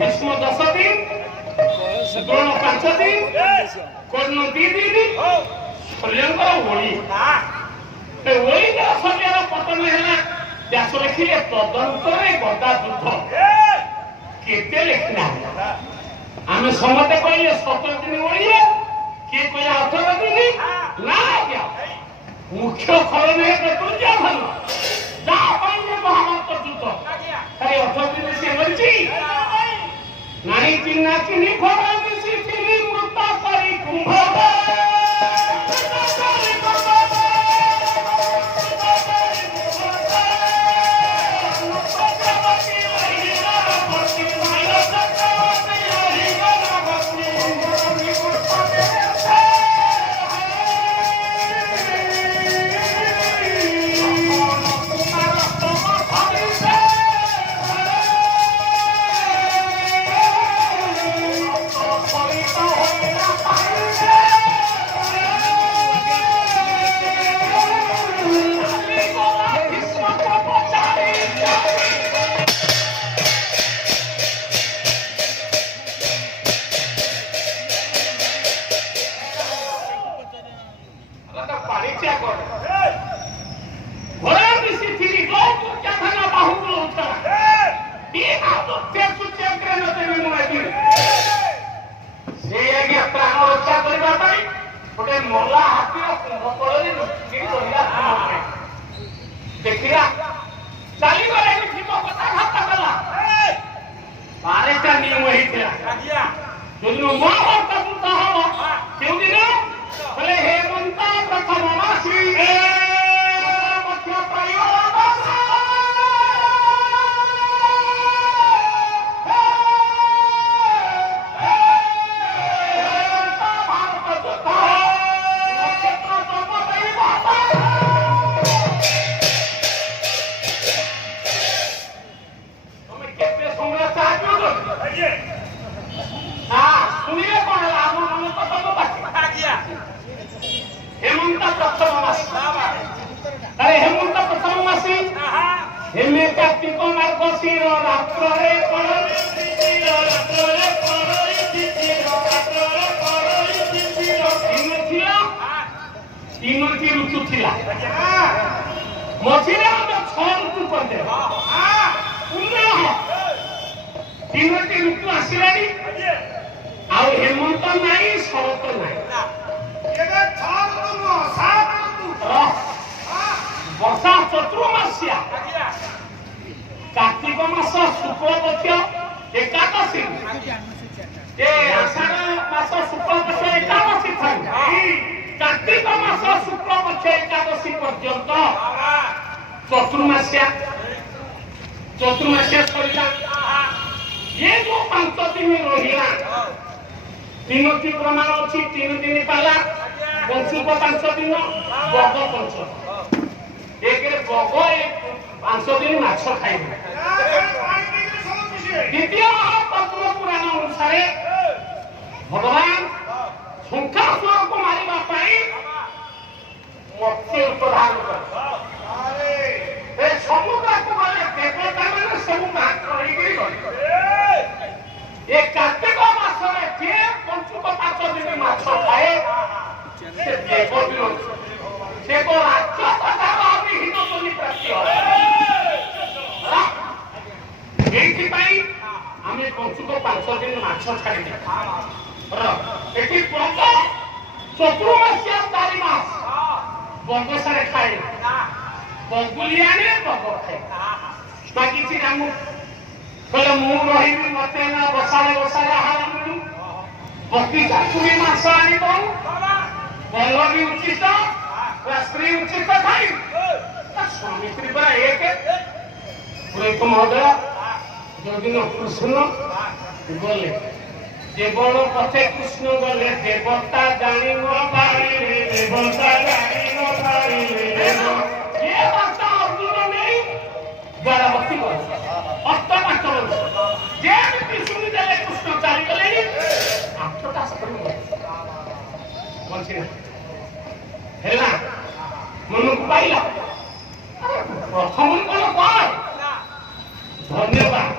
भीष्म 10 दिन द्रोण 5 दिन कर्ण 2 दिन शल्यंकर ओली ओली शल्यर पतन है व्यास लिखिले तदंतरे गदा युद्ध केते लिखना आम समते कहले 17 दिन ओली किए कहले 18 दिन ना क्या मुख्य खलन है दुर्योधन महाभारत युद्ध अरे 18 दिन से मरची नहीं चिन्ना चिन्ही खोला किसी चिन्ही मृता करी कुंभ देखिरा चली गले भीम कथा घाता कला बारेटा नियम ही थिला जोदिन महाभारत युद्ध हबो केउ दिन बोले हेमंत प्रथम मासी मध्य प्रयोग हेमे कार्तिक मार्गशीर रात्रे तीनोटी ऋतु थिला मझिरे हम 6 ऋतु करदे तीनोटी ऋतु आसिलानी आउ हेमंत नाही शरत नाही एबे 6 ऋतु 7 ऋतु वर्षा चतुर्मास्या कार्तिक मास शुक्ल पक्ष एकादशी आषाढ़ मास शुक्ल पक्ष एकादशी था कार्तिक मास शुक्ल पक्ष एकादशी पर्यंत चतुर्मास्या सरिला ये जो 5 दिन रहिला तीनोटी प्रमाण अच्छी 3 दिन पाला पंचुक 5 दिन बग 5 एक बग 5 दिन माछ खाइबे द्वितीय पद्म पुराण अनुसार भगवान शंखासुर को मारिबा पाई मत्स्य रूप धारण करे ए समुद्र को गले देवता माने सब मात्र होई गई ए कार्तिक मास रे जे पंचुक 5 दिन माछ खाए से देव विरोध से को राक्षस दावा विहीन बलि प्राप्ति हो एठी पाई आमे पंचुक 5 दिन माछ छाड़ी दे एठी बग चतुर्मास्या 4 मास बग सारे खाए बगुलियाने बग खाए बाकी ची रामु बोले मु रहिबी मते ना बसाले आहार मिलु बकी चातुरी मास आनी दो बल भी उचित स्त्री उचित खाई स्वामी स्त्री पर एक पुरोहित महोदय जो दिन कृष्ण गले देवल पथे कृष्ण गले देवता जानी न पारिले देवता जानी न पारिले ये बात अर्जुन नहीं गरावती गले अष्टमाठ वर्ष जे सुनी देले कृष्ण चाली गले 8टा स्त्री बंची हेला मन को पाइला प्रथम कल धन्यवाद